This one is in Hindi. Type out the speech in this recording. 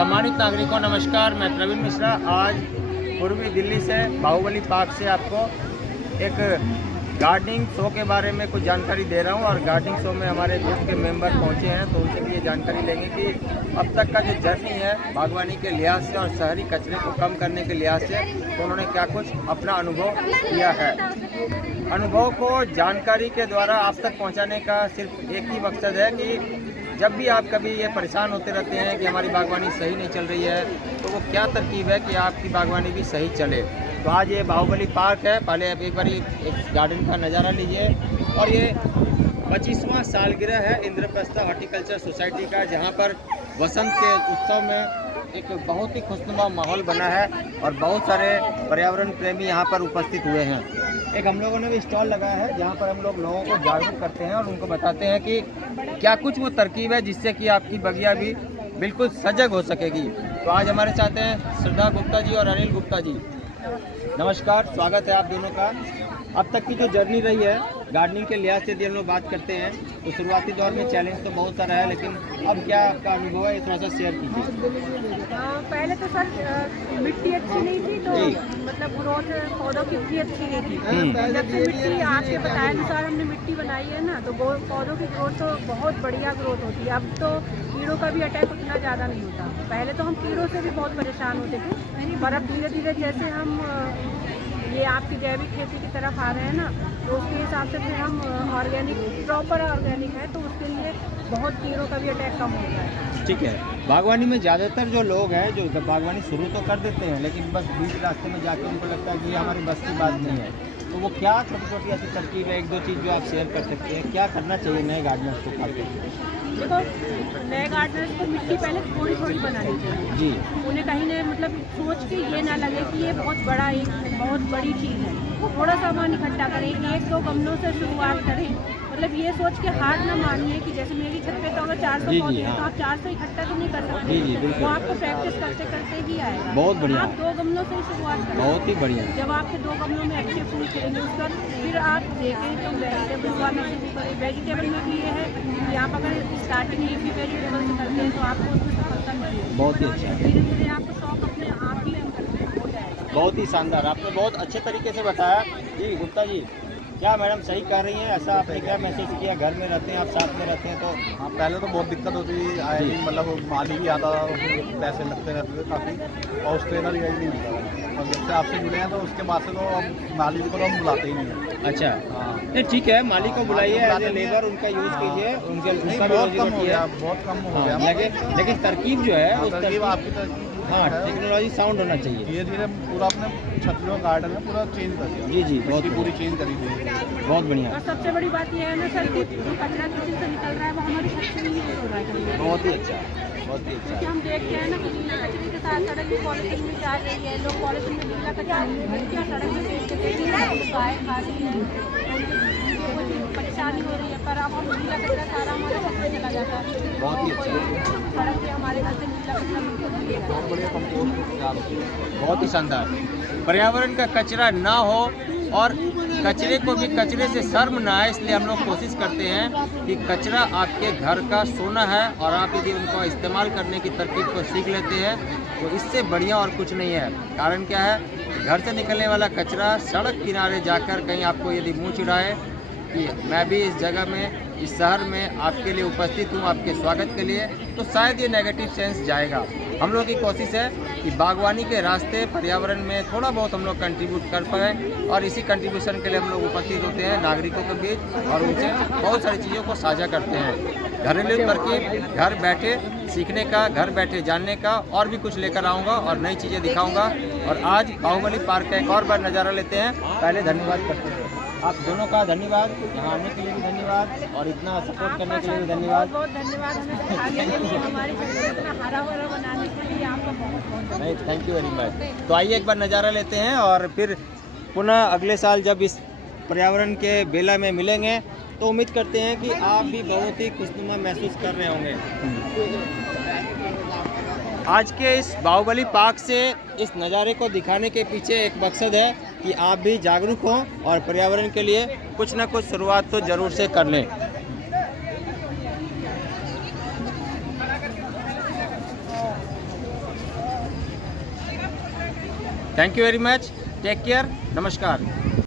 सम्मानित नागरिकों नमस्कार, मैं प्रवीण मिश्रा आज पूर्वी दिल्ली से बाहुबली पार्क से आपको एक गार्डनिंग शो के बारे में कुछ जानकारी दे रहा हूं। और गार्डनिंग शो में हमारे ग्रुप के मेंबर पहुंचे हैं, तो उनसे भी ये जानकारी लेंगे कि अब तक का जो जर्नी है बागवानी के लिहाज से और शहरी कचरे को कम करने के लिहाज से, तो उन्होंने क्या कुछ अपना अनुभव किया है। अनुभव को जानकारी के द्वारा आप तक पहुँचाने का सिर्फ एक ही मकसद है कि जब भी आप कभी ये परेशान होते रहते हैं कि हमारी बागवानी सही नहीं चल रही है, तो वो क्या तरकीब है कि आपकी बागवानी भी सही चले। तो आज ये बाहुबली पार्क है, पहले आप एक बार एक गार्डन का नज़ारा लीजिए। और ये 25वां सालगिरह है इंद्रप्रस्थ हॉर्टिकल्चर सोसाइटी का, जहाँ पर वसंत के उत्सव में एक बहुत ही खुशनुमा माहौल बना है और बहुत सारे पर्यावरण प्रेमी यहाँ पर उपस्थित हुए हैं। एक हम लोगों ने भी स्टॉल लगाया है, जहाँ पर हम लोग लोगों को जागरूक करते हैं और उनको बताते हैं कि क्या कुछ वो तरकीब है जिससे कि आपकी बगिया भी बिल्कुल सजग हो सकेगी। तो आज हमारे साथ हैं श्रद्धा गुप्ता जी और अनिल गुप्ता जी। नमस्कार, स्वागत है आप दोनों का। अब तक की जो जर्नी रही है गार्डनिंग के लिहाज से यदि हम लोग बात करते हैं, तो शुरुआती दौर में चैलेंज तो बहुत सारा है, लेकिन अब क्या आपका अनुभव है, ये थोड़ा सा शेयर कीजिए। पहले तो सर मिट्टी अच्छी नहीं थी, तो मतलब ग्रोथ पौधों की भी अच्छी नहीं थी। जब से मिट्टी आपके बताए अनुसार हमने मिट्टी बनाई है ना, तो पौधों की ग्रोथ तो बहुत बढ़िया ग्रोथ होती है। अब तो कीड़ों का भी अटैक उतना ज़्यादा नहीं होता। पहले तो हम कीड़ों से भी बहुत परेशान होते थे, पर अब धीरे धीरे जैसे हम ये आपकी जैविक खेती की तरफ आ रहे हैं ना, तो उसके हिसाब से फिर हम ऑर्गेनिक प्रॉपर ऑर्गेनिक है, तो उसके लिए बहुत कीड़ों का भी अटैक कम होता है। ठीक है, बागवानी में ज़्यादातर जो लोग हैं जो बागवानी शुरू तो कर देते हैं, लेकिन बस बीच रास्ते में जाकर उनको लगता है कि ये हमारी बस की बात नहीं है। तो वो क्या छोटी छोटी ऐसी तरकीब है, एक दो चीज़ जो आप शेयर कर सकते हैं, क्या करना चाहिए नए गार्डनर्स को खासकर? देखो, नए गार्डनर्स को मिट्टी पहले थोड़ी थोड़ी बनानी चाहिए जी। उन्हें कहीं ने मतलब सोच के ये ना लगे कि ये बहुत बड़ी चीज़ है। वो थोड़ा सामान इकट्ठा करें, एक दो गमलों से शुरुआत करें। मतलब ये सोच के हार ना मानिए कि जैसे मेरी छत पे तो अगर 400 पौधे हैं, तो आप 400 इकट्ठा तो नहीं कर सकते। वो आपको प्रैक्टिस करते करते ही आएगा। बहुत बढ़िया। आप 2 गमलों से ही शुरुआत करें। बहुत ही बढ़िया। जब आपके 2 गमलों में अच्छे फूल खिलेंगे, उसका फिर आप देखें तो वेजिटेबल वाला शुरू करें। वेजिटेबल में भी ये है कि आप अगर स्टार्टिंग लीफी वेजिटेबल से करते हैं, तो आपको उसमें सफलता मिलेगी। बहुत ही अच्छा। धीरे धीरे आपको शौक अपने आप ही हो जाएगा। बहुत ही शानदार, आपने बहुत अच्छे तरीके से बताया। जी गुप्ता जी, क्या मैडम सही कह रही हैं? ऐसा आपने क्या महसूस किया? घर में रहते हैं आप, साथ में रहते हैं तो? हाँ, पहले तो बहुत दिक्कत होती थी, आए नहीं, मतलब माली भी आता था, पैसे लगते रहते थे काफ़ी, और ट्रेनर यही नहीं मिलता था। और जब से आपसे जुड़े हैं तो उसके बाद से तो अब माली को तो हम बुलाते ही नहीं हैं। अच्छा, हाँ, नहीं ठीक है, माली को बुलाइए, एज ए लेबर उनका यूज़ कीजिए, उनका भी बहुत कम हो रोजी गया, बहुत कम हो गया। लेकिन तरकीब जो है उस तरकीब तरकीब, आपकी तरकीब हाँ, टेक्नोलॉजी साउंड होना चाहिए। धीरे धीरे पूरा अपने छतरियों गार्डन में पूरा चेंज कर दिया। जी जी, बहुत पूरी चेंज करी थी। बहुत बढ़िया। और सबसे बड़ी बात यह है ना सर, कि जो कचरा किचन से निकल रहा है वो हमारी छत से नहीं हो रहा है। बहुत ही अच्छा, बहुत ही क्योंकि अच्छा। हम देखते हैं ना कि गीला कचरे के साथ सड़क भी पॉलिथीन में जा रही है। लोग पॉलिथीन में गीला कचरा क्या सड़क में फेंक देते हैं, गाय खा रही है, उनको परेशानी हो रही है। पर अब हम गीला कचरा सारा हमारे छत में चला जाता है। बहुत ही अच्छा। सड़क पे हमारे घर से गीला कचरा बिल्कुल नहीं जाता। बहुत बढ़िया कंपोस्ट तैयार होती है। बहुत ही शानदार। पर्यावरण का कचरा ना हो और कचरे को भी कचरे से शर्म ना आए, इसलिए हम लोग कोशिश करते हैं कि कचरा आपके घर का सोना है, और आप यदि उनको इस्तेमाल करने की तरकीब को सीख लेते हैं तो इससे बढ़िया और कुछ नहीं है। कारण क्या है, घर से निकलने वाला कचरा सड़क किनारे जाकर कहीं आपको यदि मुँह चिढ़ाए कि मैं भी इस जगह में, इस शहर में आपके लिए उपस्थित हूँ, आपके स्वागत के लिए, तो शायद ये नेगेटिव सेंस जाएगा। हम लोग की कोशिश है कि बागवानी के रास्ते पर्यावरण में थोड़ा बहुत हम लोग कंट्रीब्यूट कर पाएँ, और इसी कंट्रीब्यूशन के लिए हम लोग उपस्थित होते हैं नागरिकों के बीच, और उनसे बहुत सारी चीज़ों को साझा करते हैं। घरेलू तरकीब घर बैठे सीखने का, घर बैठे जानने का, और भी कुछ लेकर आऊँगा और नई चीज़ें दिखाऊँगा। और आज बाहुबली पार्क का एक और बार नज़ारा लेते हैं। पहले धन्यवाद करते हैं आप दोनों का, धन्यवाद, यहाँ आने के लिए भी धन्यवाद, और इतना सपोर्ट करने के लिए भी धन्यवाद। बहुत धन्यवाद हमें दिखाने के लिए, हमारी छत को इतना हरा भरा बनाने के लिए आपका बहुत बहुत नहीं, थैंक यू वेरी मच। तो आइए एक बार नज़ारा लेते हैं, और फिर पुनः अगले साल जब इस पर्यावरण के बेला में मिलेंगे, तो उम्मीद करते हैं कि आप भी बहुत ही खुशनुमा महसूस कर रहे होंगे। आज के इस बाहुबली पार्क से इस नज़ारे को दिखाने के पीछे एक मकसद है कि आप भी जागरूक हों और पर्यावरण के लिए कुछ ना कुछ शुरुआत तो ज़रूर से कर लें। Thank you very much, take care, नमस्कार।